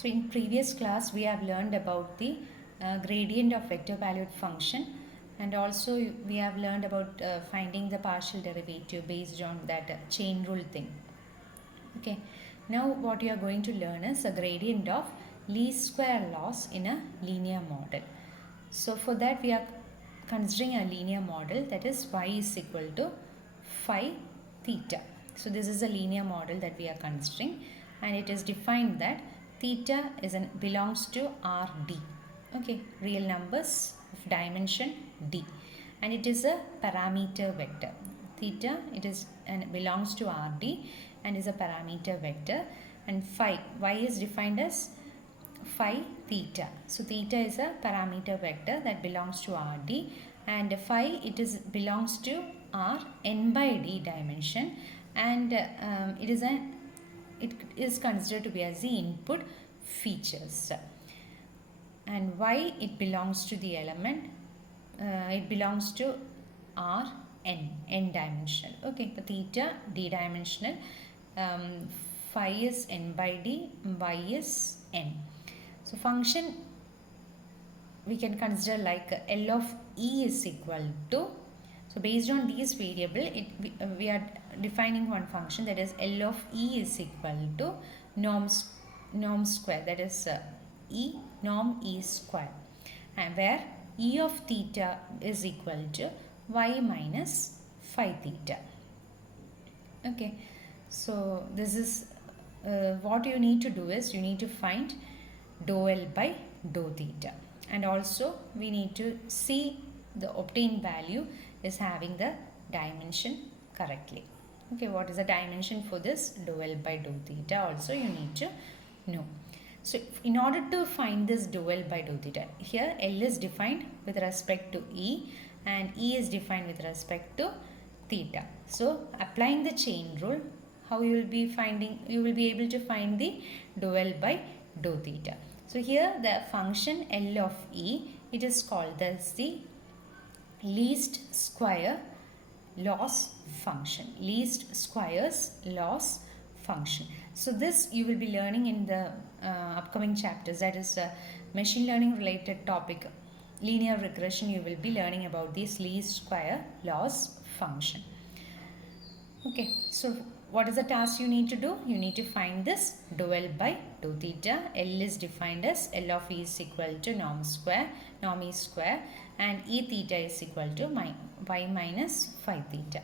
So in previous class we have learned about the gradient of vector valued function, and also we have learned about finding the partial derivative based on that chain rule thing. Okay, now what you are going to learn is a gradient of least square loss in a linear model. So for that we are considering a linear model, that is y is equal to phi theta. So this is a linear model that we are considering, and it is defined that theta belongs to Rd. Okay, real numbers of dimension d, and it is a parameter vector. Theta belongs to Rd and is a parameter vector, and phi y is defined as phi theta. So theta is a parameter vector that belongs to Rd, and phi belongs to R n by d dimension, and it is considered to be as the input features. And y, it belongs to the element, it belongs to R n dimensional. Okay, the theta d dimensional, phi is n by d, y is n. So function we can consider like L of E is equal to, so based on these variable we are defining one function, that is L of E is equal to norm square, that is E norm E square, and where E of theta is equal to y minus phi theta. Okay, so this is what you need to do is you need to find dou L by dou theta, and also we need to see the obtained value is having the dimension correctly. Okay, what is the dimension for this dou L by dou theta also you need to know. So in order to find this dou L by dou theta, here L is defined with respect to E and E is defined with respect to theta. So applying the chain rule, how you will be able to find the dou L by dou theta. So here the function L of E, it is called as the least square loss function. Least squares loss function. So this you will be learning in the upcoming chapters, that is machine learning related topic, linear regression. You will be learning about this least square loss function. Okay, so what is the task you need to do? You need to find this dou L by dou theta. L is defined as L of E is equal to norm E square, and E theta is equal to y minus phi theta.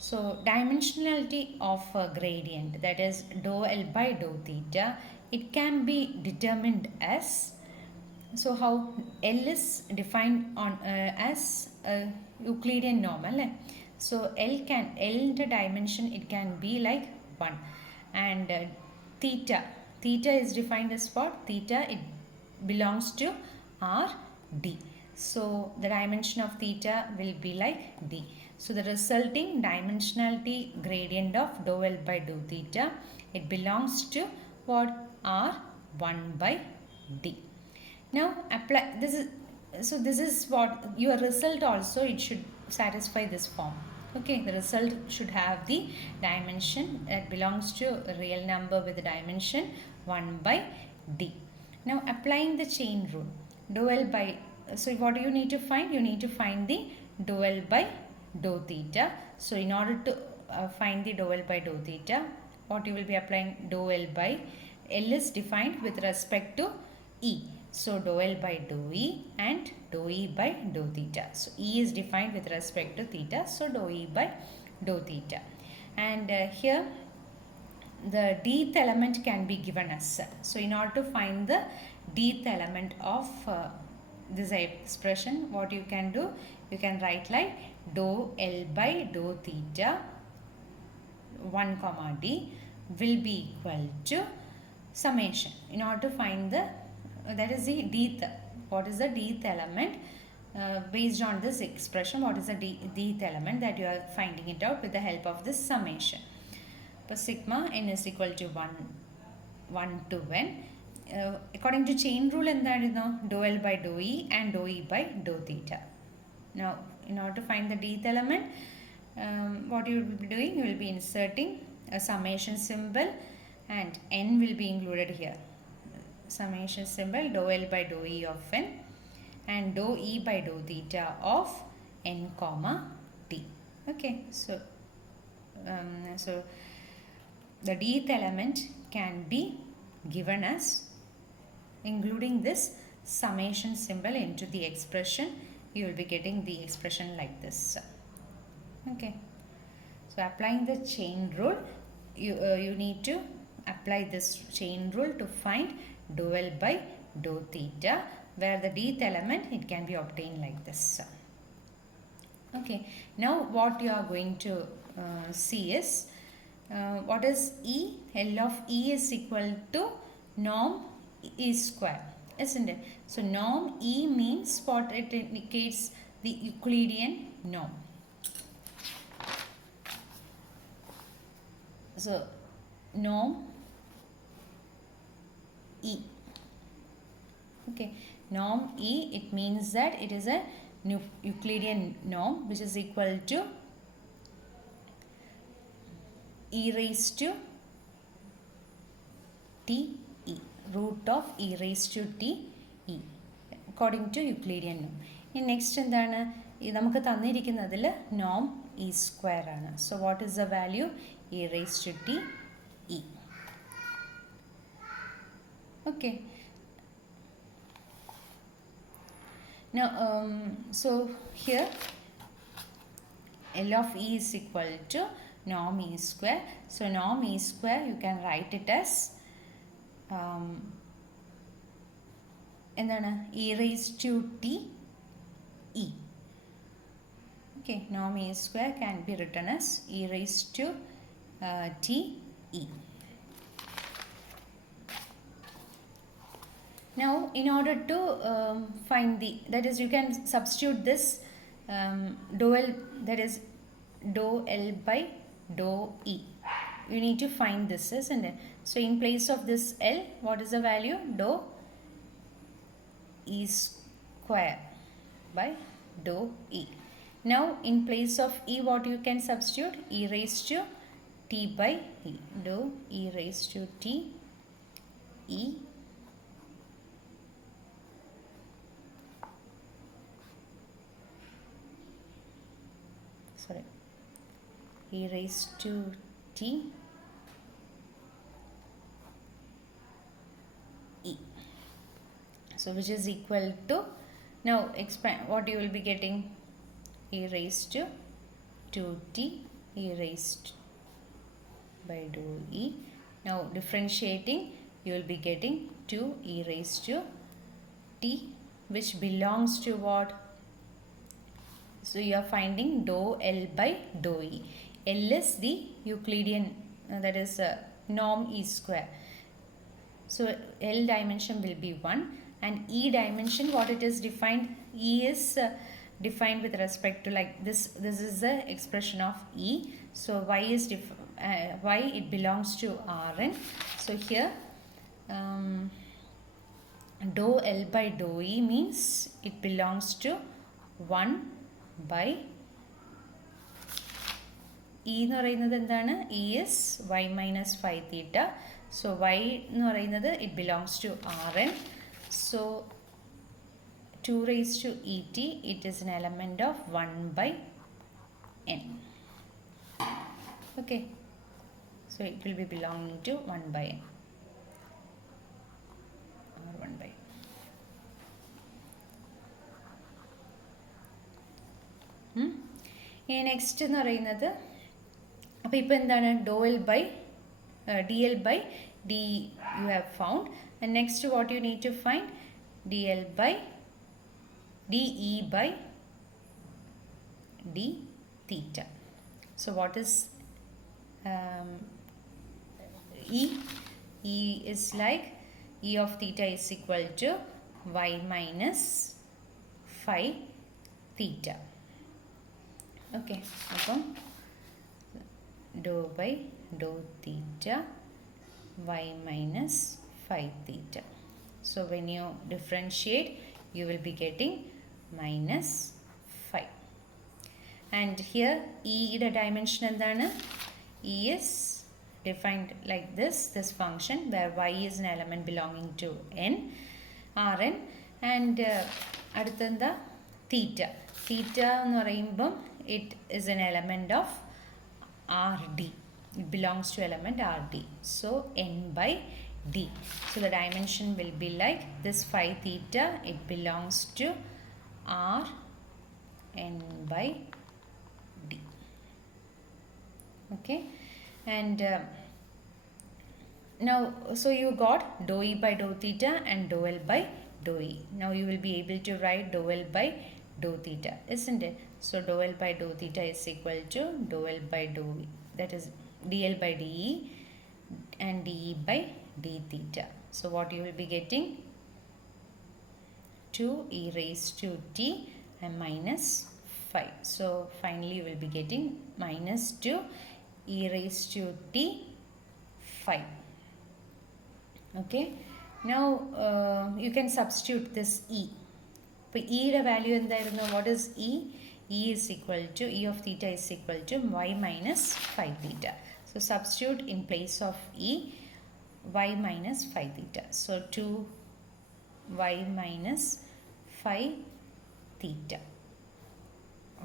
So dimensionality of a gradient, that is dou L by dou theta, it can be determined as, so how L is defined on as a Euclidean normal. So L the dimension, it can be like 1, and theta is defined as what? Theta, it belongs to R d. So the dimension of theta will be like d. So the resulting dimensionality gradient of dou L by dou theta, it belongs to what? R 1 by d. Now apply this is, so this is what your result also, it should satisfy this form. Okay, the result should have the dimension that belongs to a real number with the dimension 1 by d. Now applying the chain rule, dou L by, so what you need to find? You need to find the dou L by dou theta. So in order to find the dou L by dou theta, what you will be applying? Dou L by, L is defined with respect to E. So dou L by dou E and dou E by dou theta. So E is defined with respect to theta. So dou E by dou theta. And here the dth element can be given as. So in order to find the dth element of this expression, what you can do? You can write like dou L by dou theta 1 comma d will be equal to summation. In order to find the, that is the dth, what is the dth element based on this expression, what is the dth element, that you are finding it out with the help of this summation. So sigma n is equal to 1 to n. According to chain rule, dou L by dou E and dou E by dou theta. Now in order to find the dth element, what you will be doing? You will be inserting a summation symbol and n will be included here. summation symbol dou L by dou E of n and dou E by dou theta of n comma t. Okay, so the dth element can be given as including this summation symbol into the expression. You will be getting the expression like this. Okay, so applying the chain rule, you need to apply this chain rule to find dou L by dou theta, where the dth element, it can be obtained like this. Okay, now what you are going to see is what is E? L of E is equal to norm E square, isn't it? So norm E means what? It indicates the Euclidean norm. So norm E. Okay, norm E, it means that it is a Euclidean norm which is equal to e raised to t e, root of e raised to t e, according to Euclidean norm. In next എന്താണ് നമുക്ക് തന്നിരിക്കുന്നതിൽ norm e square ആണ്. So what is the value? e raised to t e. Okay. Now so here L of E is equal to norm E square. So norm E square, you can write it as എന്താണ് e raised to t e. Okay, norm E square can be written as e raised to t e. Now in order to find the, that is, you can substitute this dou L, that is dou L by dou E. You need to find this, isn't it? So in place of this L, what is the value? Dou E square by dou E. Now in place of E, what you can substitute? E raised to t by E. Dou E raised to t E e raised to t e. So which is equal to, now expand, what you will be getting? E raised to 2t e raised by dou e. Now differentiating, you will be getting 2 e raised to t, which belongs to what? So you are finding dou L by dou E. L is the Euclidean, that is norm E square. So L dimension will be 1 and E dimension, what it is defined? E is defined with respect to like this. This is the expression of E. So Y is Y, it belongs to Rn. So here dou L by dou E means it belongs to 1 by E എന്ന് പറയുന്നത് എന്താണ്? E is y minus phi theta. So y എന്ന് പറയുന്നത് it belongs to Rn. So 2 raised to et, it is an element of 1 by n. Okay. So it will be belonging to 1 by n. Or 1 by n. ഇനി next എന്ന് പറയുന്നത്, അപ്പോൾ ഇപ്പോൾ എന്താണ് dou L by dl by d you have found, and next what you need to find? dl by de by d theta. So what is e? E is like e of theta is equal to y minus phi theta. Okay, അപ്പം dou by dou theta y minus phi theta. So when you differentiate, you will be getting minus phi. And here E യുടെ dimension എന്താണ്? E is defined like this function where y is an element belonging to n, Rn, and അടുത്തെന്താ theta. Theta എന്ന് പറയുമ്പം it is an element of Rd. It belongs to element Rd. So n by d. So the dimension will be like this phi theta. It belongs to R n by d. Okay, and now so you got dou e by dou theta and dou l by dou e. Now you will be able to write dou l by dou theta, isn't it? So dou l by dou theta is equal to dou l by dou e, that is dl by de and de by d theta. So what you will be getting? 2 e raised to t and minus 5. So finally you will be getting minus 2 e raised to t 5. Okay, now you can substitute this e. For e the value in there, what is e? E is equal to, e of theta is equal to y minus phi theta. So substitute in place of e y minus phi theta. So 2y minus phi theta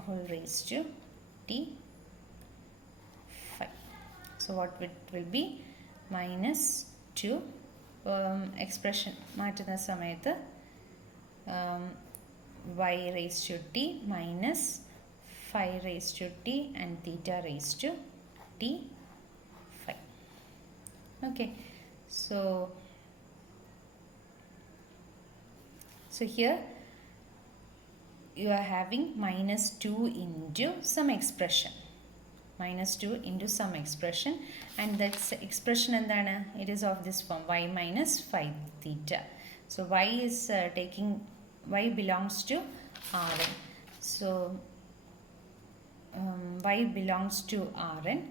whole raised to t 5. So what will be? Minus 2 expression മാറ്റുന്ന സമയത്ത് y raised to t minus phi raised to t and theta raised to t 5. Okay, so here you are having minus 2 into some expression, minus 2 into some expression, and that expression endana, it is of this form, y minus phi theta. So y is taking, y belongs to Rn. So y belongs to Rn.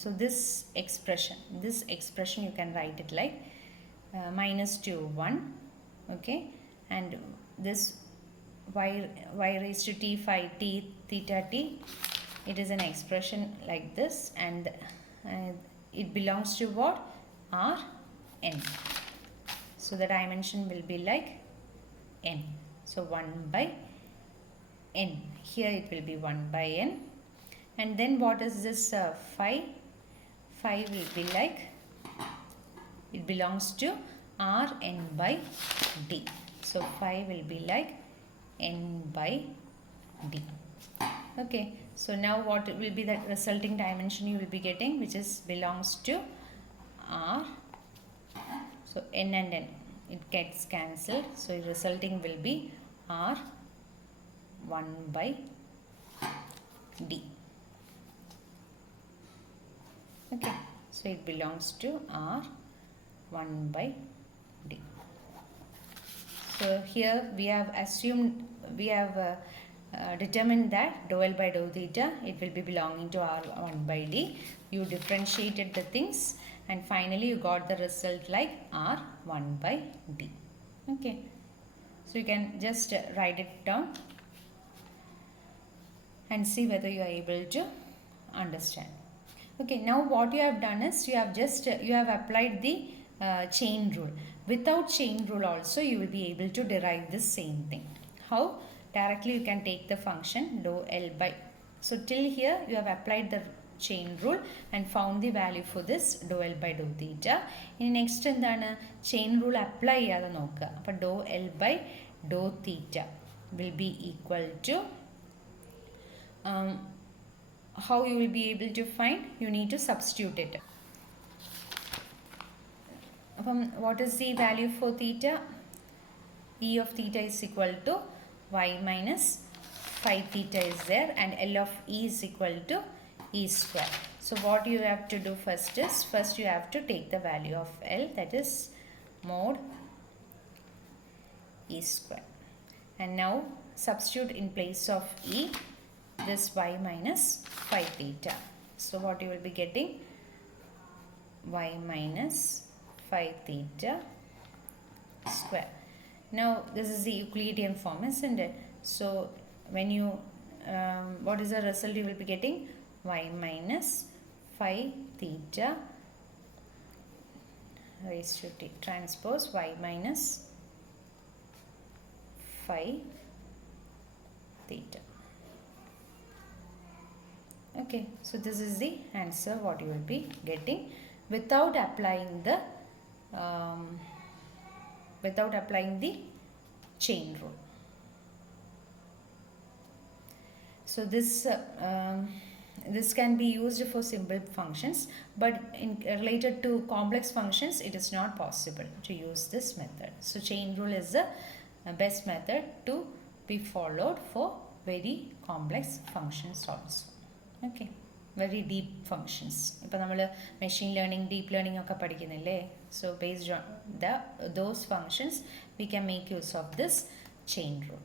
So this expression you can write it like minus 2 1. Okay, and this y raised to t phi t theta t, it is an expression like this, and it belongs to what? R n. So the dimension will be like n. So 1 by n. Here it will be 1 by n. And then what is this phi? Phi will be like, it belongs to R n by d. So phi will be like n by d. Okay, so now what will be the resulting dimension you will be getting, which is belongs to R. So n and n, it gets cancelled. So resulting will be R 1 by d. Okay, so it belongs to R 1 by d. So here we have assumed, we have determined that dou L by dou theta, it will be belonging to R 1 by d. You differentiated the things and finally you got the result like R 1 by d. Okay, so you can just write it down and see whether you are able to understand. Okay, now what you have done is you have applied the chain rule. Without chain rule also you will be able to derive the same thing. How? Directly you can take the function dou L by, so till here you have applied the chain rule and found the value for this dou L by dou theta. In next endana chain rule apply cheyada nokka. Appo dou L by dou theta will be equal to how you will be able to find? You need to substitute it. What is the value for theta? E of theta is equal to y minus phi theta is there, and L of E is equal to E square. So what you have to do first is, you have to take the value of L, that is mod E square, and now substitute in place of E this y minus phi theta. So what you will be getting? Y minus phi theta square. Now this is the Euclidean form, isn't it? So when you what is the result you will be getting? y minus phi theta raised to t transpose y minus phi theta. Okay, so this is the answer what you will be getting without applying the chain rule. So this can be used for simple functions, but in related to complex functions it is not possible to use this method. So chain rule is the best method to be followed for very complex functions also. Okay, very deep functions. ഇപ്പോൾ നമ്മൾ machine learning deep learning ഒക്കെ പഠിക്കുന്നില്ലേ, so based on those functions we can make use of this chain rule.